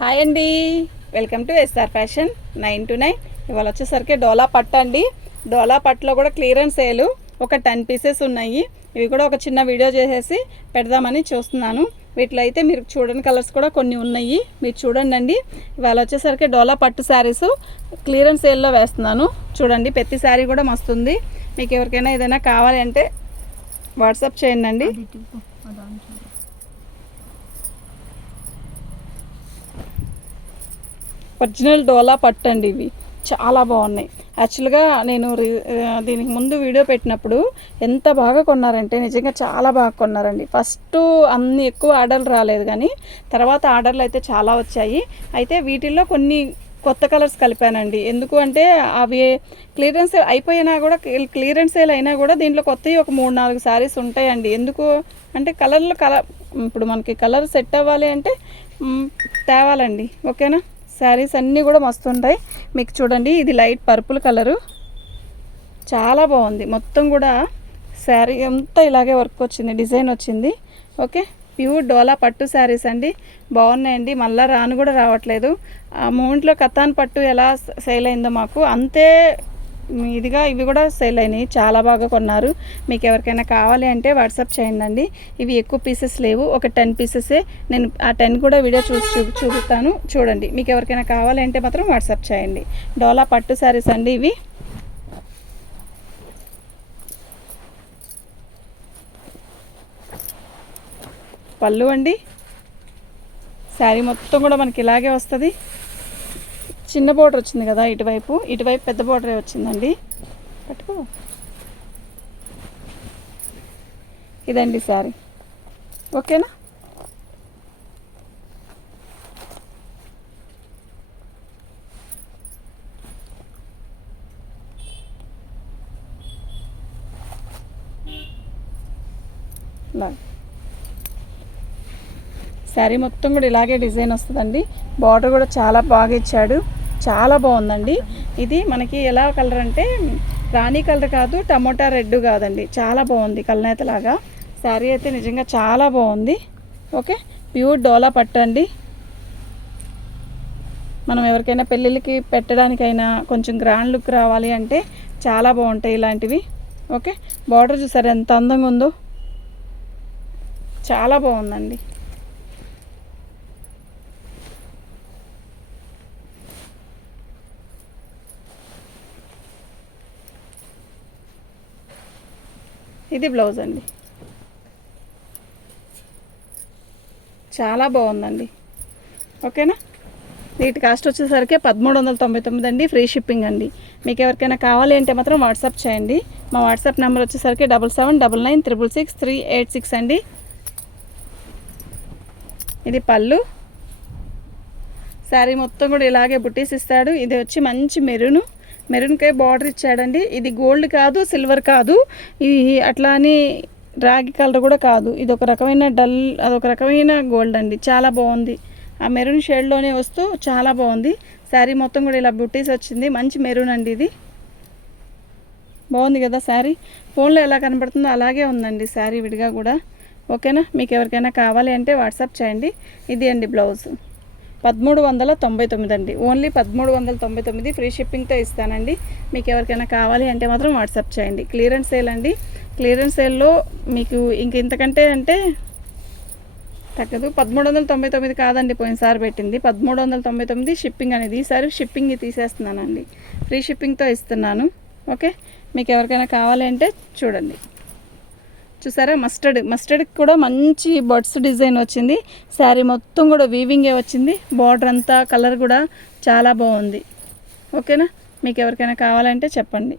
Hi అండి. Welcome to S R fashion nine two nine. ఇవాళ వచ్చేసరికి డోలా పట్టు అండి. డోలా పట్టులో కూడా క్లియరెన్స్ సేలు. ఒక టెన్ పీసెస్ ఉన్నాయి. ఇవి కూడా ఒక చిన్న వీడియో చేసేసి పెడదామని చూస్తున్నాను. వీటిలో అయితే మీరు చూడని కలర్స్ కూడా కొన్ని ఉన్నాయి. మీరు చూడండి అండి ఇవాళ వచ్చేసరికి డోలా పట్టు శారీస్ క్లియరెన్స్ సేల్లో వేస్తున్నాను. చూడండి ప్రతి శారీ కూడా మస్తుంది. మీకు ఎవరికైనా ఏదైనా కావాలి అంటే వాట్సాప్ చేయండి ఒరిజినల్ డోలా పట్టు అండి ఇవి. చాలా బాగున్నాయి. యాక్చువల్గా నేను దీనికి ముందు వీడియో పెట్టినప్పుడు ఎంత బాగా కొన్నారంటే నిజంగా చాలా బాగా కొన్నారండి. ఫస్ట్ అన్ని ఎక్కువ ఆర్డర్లు రాలేదు కానీ తర్వాత ఆర్డర్లు అయితే చాలా వచ్చాయి. అయితే వీటిల్లో కొన్ని కొత్త కలర్స్ కలిపానండి. ఎందుకు అంటే అవి క్లియరెన్స్ అయిపోయినా కూడా క్లియరెన్స్ సేల్ అయినా కూడా దీంట్లో కొత్తవి ఒక మూడు నాలుగు శారీస్ ఉంటాయండి. ఎందుకు అంటే కలర్లు కలర్ ఇప్పుడు మనకి కలర్ సెట్ అవ్వాలి అంటే తేవాలండి. ఓకేనా? శారీస్ అన్నీ కూడా మస్తు ఉంటాయి మీకు చూడండి ఇది లైట్ పర్పుల్ కలరు. చాలా బాగుంది. మొత్తం కూడా శారీ అంతా ఇలాగే వర్క్ వచ్చింది డిజైన్ వచ్చింది. ఓకే? ప్యూర్ డోలా పట్టు శారీస్ అండి. బాగున్నాయండి. మళ్ళీ రాను కూడా రావట్లేదు. ఆ మూంట్లో కథాన్ పట్టు ఎలా సేల్ అయిందో మాకు అంతే ఇదిగా ఇవి కూడా సేల్ అయినాయి. చాలా బాగా కొన్నారు. మీకు ఎవరికైనా కావాలి అంటే వాట్సాప్ చేయండి అండి ఇవి ఎక్కువ పీసెస్ లేవు. ఒక టెన్ పీసెసే నేను ఆ టెన్ కూడా వీడియో చూసి చూ చూపుతాను. చూడండి. మీకు ఎవరికైనా కావాలి అంటే మాత్రం వాట్సాప్ చేయండి. డోలా పట్టు శారీస్ అండి ఇవి. పళ్ళు అండి. శారీ మొత్తం కూడా మనకి ఇలాగే వస్తుంది. చిన్న బోర్డర్ వచ్చింది కదా ఇటువైపు. ఇటువైపు పెద్ద బోర్డరే వచ్చిందండి. పట్టుకో. ఇదండి శారీ ఓకేనా? ఇలా శారీ మొత్తం కూడా ఇలాగే డిజైన్ వస్తుందండి. బార్డర్ కూడా చాలా బాగా ఇచ్చాడు. చాలా బాగుందండి. ఇది మనకి ఎలా కలర్ అంటే రాణి కలర్ కాదు టమోటా రెడ్ కాదండి. చాలా బాగుంది కలనేతలాగా. శారీ అయితే నిజంగా చాలా బాగుంది. ఓకే? ప్యూర్ డోలా పట్టండి అండి. మనం ఎవరికైనా పెళ్ళిళ్ళకి పెట్టడానికైనా కొంచెం గ్రాండ్ లుక్ రావాలి అంటే చాలా బాగుంటాయి ఇలాంటివి. ఓకే? బార్డర్ చూసారు ఎంత అందంగా ఉందో? చాలా బాగుందండి. ఇది బ్లౌజ్ అండి. చాలా బాగుందండి. ఓకేనా? వీటి కాస్ట్ వచ్చేసరికి పదమూడు వందల తొంభై తొమ్మిది అండి. ఫ్రీ షిప్పింగ్ అండి. మీకు ఎవరికైనా కావాలి అంటే మాత్రం వాట్సాప్ చేయండి. మా వాట్సాప్ నెంబర్ వచ్చేసరికి double seven double nine triple six three eight six అండి. ఇది పళ్ళు. శారీ మొత్తం కూడా ఇలాగే బుట్టీస్ ఇస్తాడు. ఇది వచ్చి మంచి మెరును. మెరూన్కే బార్డర్ ఇచ్చాడండి. ఇది గోల్డ్ కాదు సిల్వర్ కాదు. ఇది అట్లా అని రాగి కలర్ కూడా కాదు. ఇది ఒక రకమైన డల్ అదొక రకమైన గోల్డ్ అండి. చాలా బాగుంది. ఆ మెరూన్ షేడ్లోనే వస్తూ చాలా బాగుంది. శారీ మొత్తం కూడా ఇలా బుట్టీస్ వచ్చింది. మంచి మెరూన్ అండి ఇది. బాగుంది కదా శారీ? ఫోన్లో ఎలా కనబడుతుందో అలాగే ఉందండి శారీ విడిగా కూడా. ఓకేనా? మీకు ఎవరికైనా కావాలి అంటే వాట్సాప్ చేయండి. ఇది అండి బ్లౌజ్. పదమూడు వందల తొంభై తొమ్మిది అండి. ఓన్లీ పదమూడు వందల తొంభై తొమ్మిది ఫ్రీ షిప్పింగ్తో ఇస్తానండి. మీకు ఎవరికైనా కావాలి అంటే మాత్రం వాట్సాప్ చేయండి. క్లియరెన్స్ సేల్ అండి. క్లియరెన్స్ సేల్లో మీకు ఇంక ఇంతకంటే అంటే తగ్గదు. పదమూడు వందల తొంభై తొమ్మిది కాదండి పోయినసారి పెట్టింది. పదమూడు వందల తొంభై తొమ్మిది షిప్పింగ్ అనేది ఈసారి షిప్పింగ్ తీసేస్తున్నానండి. ఫ్రీ షిప్పింగ్తో ఇస్తున్నాను. ఓకే మీకు ఎవరికైనా కావాలి అంటే చూడండి. చూసారా? మస్టర్డ్ మస్టర్డ్కి కూడా మంచి బర్డ్స్ డిజైన్ వచ్చింది. శారీ మొత్తం కూడా వీవింగే వచ్చింది. బార్డర్ అంతా కలర్ కూడా చాలా బాగుంది. ఓకేనా మీకు ఎవరికైనా కావాలంటే చెప్పండి.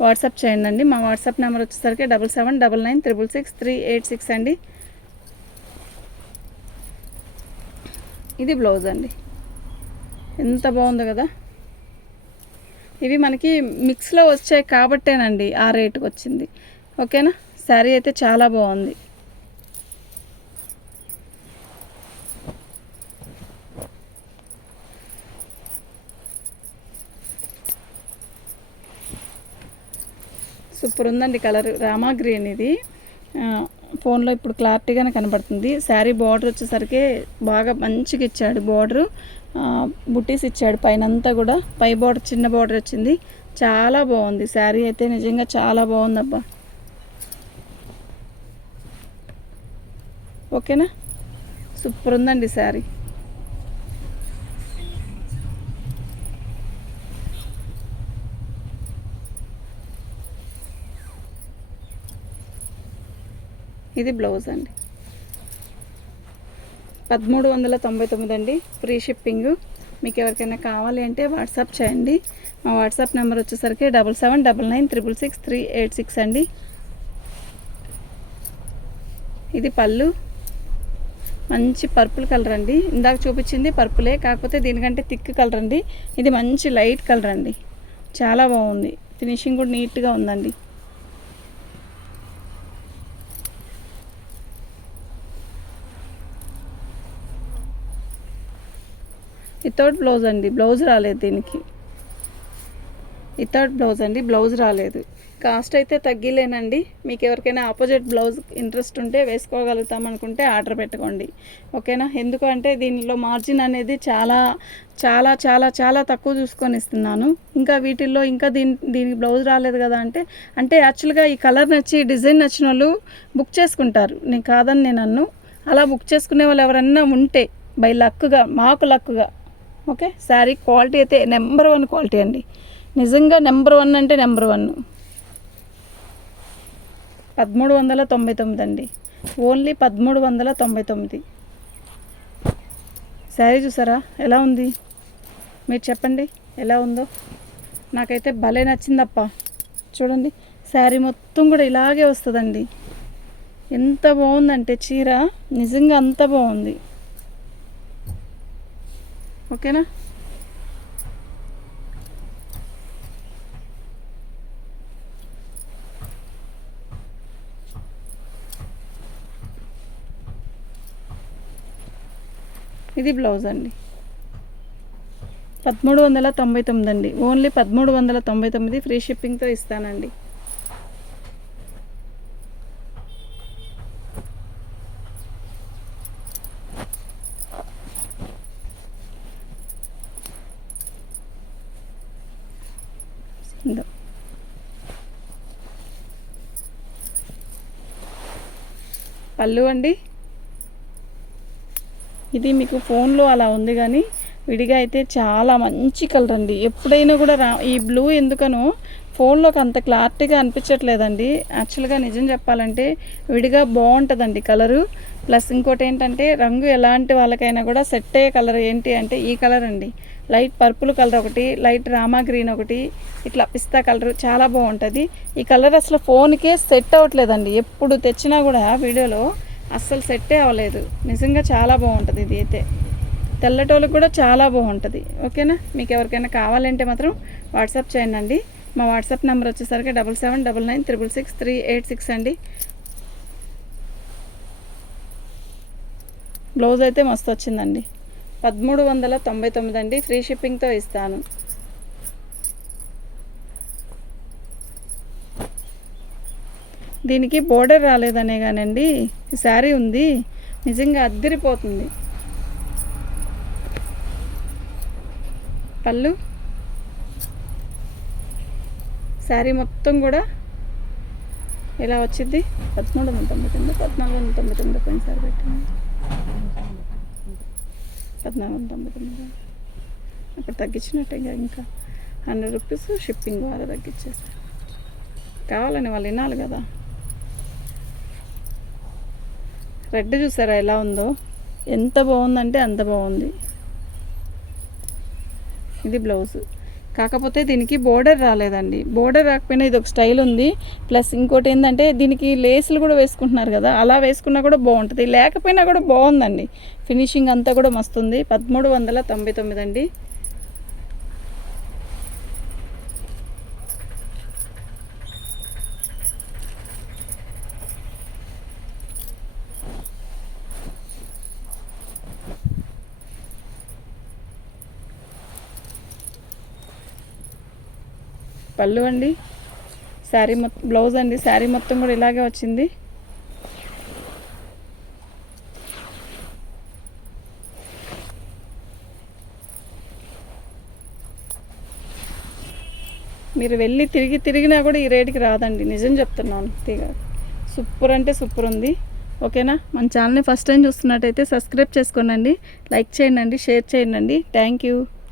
వాట్సాప్ చేయండి అండి. మా వాట్సాప్ నెంబర్ వచ్చేసరికి double seven double nine triple six three eight six అండి. ఇది బ్లౌజ్ అండి. ఎంత బాగుంది కదా? ఇవి మనకి మిక్స్లో వచ్చాయి కాబట్టేనండి. ఆ రేటుకు వచ్చింది. ఓకేనా శారీ అయితే చాలా బాగుంది. సూపర్ ఉందండి కలర్. రామా గ్రీన్ ఇది. ఫోన్లో ఇప్పుడు క్లారిటీగానే కనబడుతుంది. శారీ బార్డర్ వచ్చేసరికి బాగా మంచిగా ఇచ్చాడు బార్డరు. బుట్టీస్ ఇచ్చాడు పైన అంతా కూడా. పై బార్డర్ చిన్న బార్డర్ వచ్చింది. చాలా బాగుంది. శారీ అయితే నిజంగా చాలా బాగుంది ఓకేనా? సూపర్ ఉందండి శారీ. ఇది బ్లౌజ్ అండి. పదమూడు వందల తొంభై తొమ్మిది అండి. Free shipping. మీకు ఎవరికైనా కావాలి అంటే వాట్సాప్ చేయండి. మా వాట్సాప్ నెంబర్ వచ్చేసరికి double seven double nine triple six three eight six అండి. ఇది పళ్ళు. మంచి పర్పుల్ కలర్ అండి. ఇందాక చూపించింది పర్పులే కాకపోతే దీనికంటే థిక్ కలర్ అండి. ఇది మంచి లైట్ కలర్ అండి. చాలా బాగుంది. ఫినిషింగ్ కూడా నీట్గా ఉందండి. వితౌట్ బ్లౌజ్ అండి. బ్లౌజ్ రాలేదు దీనికి. వితౌట్ బ్లౌజ్ అండి. బ్లౌజ్ రాలేదు. కాస్ట్ అయితే తగ్గిలేనండి. మీకు ఎవరికైనా ఆపోజిట్ బ్లౌజ్ ఇంట్రెస్ట్ ఉంటే వేసుకోగలుగుతాం అనుకుంటే ఆర్డర్ పెట్టుకోండి. ఓకేనా? ఎందుకు అంటే దీనిలో మార్జిన్ అనేది చాలా చాలా చాలా చాలా తక్కువ చూసుకొని ఇస్తున్నాను. ఇంకా వీటిల్లో ఇంకా దీని దీనికి బ్లౌజ్ రాలేదు కదా అంటే అంటే యాక్చువల్గా ఈ కలర్ నచ్చి డిజైన్ నచ్చిన వాళ్ళు బుక్ చేసుకుంటారు. నేను కాదని నేను అన్ను. అలా బుక్ చేసుకునే వాళ్ళు ఎవరన్నా ఉంటే బై లక్గా మాకు లక్గా ఓకే? శారీ క్వాలిటీ అయితే నెంబర్ వన్ క్వాలిటీ అండి. నిజంగా నెంబర్ వన్ అంటే నెంబర్ వన్. పదమూడు వందల తొంభై తొమ్మిది అండి. ఓన్లీ పదమూడు వందల తొంభై తొమ్మిది. శారీ చూసారా? ఎలా ఉంది? మీరు చెప్పండి ఎలా ఉందో. నాకైతే భలే నచ్చిందప్ప. చూడండి శారీ మొత్తం కూడా ఇలాగే వస్తుందండి. ఎంత బాగుందంటే చీర. నిజంగా అంత బాగుంది. ఓకేనా? ఇది బ్లౌజ్ అండి. పదమూడు వందల తొంభై తొమ్మిది అండి. ఓన్లీ పదమూడు వందల తొంభై తొమ్మిది ఫ్రీ షిప్పింగ్తో ఇస్తానండి. పళ్ళు అండి? ఇది మీకు ఫోన్లో అలా ఉంది కానీ విడిగా అయితే చాలా మంచి కలర్ అండి. ఎప్పుడైనా కూడా రా ఈ బ్లూ ఎందుకనో ఫోన్లోకి అంత క్లారిటీగా అనిపించట్లేదండి. యాక్చువల్గా నిజం చెప్పాలంటే విడిగా బాగుంటుందండి కలరు. ప్లస్ ఇంకోటి ఏంటంటే రంగు ఎలాంటి వాళ్ళకైనా కూడా సెట్ అయ్యే కలర్ ఏంటి అంటే ఈ కలర్ అండి. లైట్ పర్పుల్ కలర్ ఒకటి లైట్ రామా గ్రీన్ ఒకటి ఇట్లా పిస్తా కలర్ చాలా బాగుంటుంది. ఈ కలర్ అసలు ఫోన్కే సెట్ అవ్వట్లేదండి. ఎప్పుడు తెచ్చినా కూడా వీడియోలో అస్సలు సెట్టే అవ్వలేదు. నిజంగా చాలా బాగుంటుంది ఇది అయితే. తెల్లటోళ్ళకి కూడా చాలా బాగుంటుంది. ఓకేనా? మీకు ఎవరికైనా కావాలంటే మాత్రం వాట్సాప్ చేయండి మా వాట్సాప్ నెంబర్ వచ్చేసరికి double seven double nine triple six three eight six అండి. బ్లౌజ్ అయితే మస్తు వచ్చిందండి. పదమూడు వందల తొంభై తొమ్మిది అండి. ఫ్రీ షిప్పింగ్తో ఇస్తాను. దీనికి బోర్డర్ రాలేదనే కానండి. ఈ శారీ ఉంది. నిజంగా అద్దరిపోతుంది. పళ్ళు? శారీ మొత్తం కూడా ఇలా వచ్చింది పదమూడు వందల తొంభై తొమ్మిది పద్నాలుగు వందల తొంభై తొమ్మిది పోయినసారి పెట్టింది పద్నాలుగు వందల తొంభై తొమ్మిది. అప్పుడు తగ్గించినట్టే ఇంకా హండ్రెడ్ రూపీస్ షిప్పింగ్ ద్వారా తగ్గించేసారు కావాలని వాళ్ళు వినాలి కదా. రెడ్ చూసారా ఎలా ఉందో? ఎంత బాగుందంటే అంత బాగుంది. ఇది బ్లౌజ్. కాకపోతే దీనికి బోర్డర్ రాలేదండి. బోర్డర్ రాకపోయినా ఇది ఒక స్టైల్ ఉంది. ప్లస్ ఇంకోటి ఏంటంటే దీనికి లేసులు కూడా వేసుకుంటున్నారు కదా అలా వేసుకున్నా కూడా బాగుంటుంది. లేకపోయినా కూడా బాగుందండి. ఫినిషింగ్ అంతా కూడా మస్తుంది పదమూడు వందల తొంభై తొమ్మిది అండి. పళ్ళు అండి. శారీ మొత్తం బ్లౌజ్ అండి. శారీ మొత్తం కూడా ఇలాగే వచ్చింది. మీరు వెళ్ళి తిరిగి తిరిగినా కూడా ఈ రేటుకి రాదండి. నిజం చెప్తున్నాను. తీగ సూపర్ అంటే సూపర్ ఉంది. ఓకేనా? మన ఛానల్ని ఫస్ట్ టైం చూస్తున్నట్టయితే సబ్స్క్రైబ్ చేసుకోనండి. లైక్ చేయండి షేర్ చేయండి. Thank you.